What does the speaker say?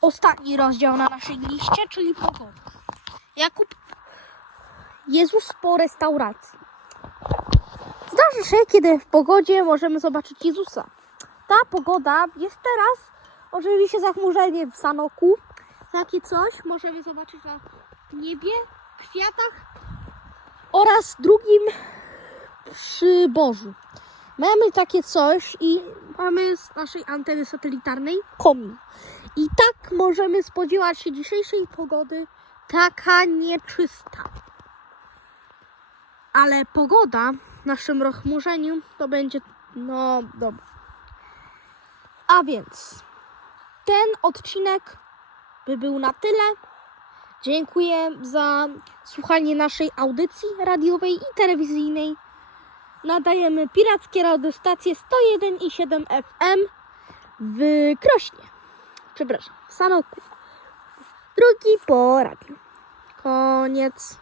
ostatni rozdział na naszej liście, czyli pogoda. Jakub Jezus po restauracji. Zdarzy się, kiedy w pogodzie możemy zobaczyć Jezusa. Ta pogoda jest teraz oczywiście zachmurzenie w Sanoku. Takie coś możemy zobaczyć na niebie, kwiatach oraz drugim przy Bożu. Mamy takie coś i mamy z naszej anteny satelitarnej komin. I tak możemy spodziewać się dzisiejszej pogody, taka nieczysta. Ale pogoda w naszym rozchmurzeniu to będzie, no dobra. A więc ten odcinek by był na tyle. Dziękuję za słuchanie naszej audycji radiowej i telewizyjnej. Nadajemy pirackie radiostacje 101,7 FM w Krośnie. Przepraszam, w Sanoku. Drugi po radiu. Koniec.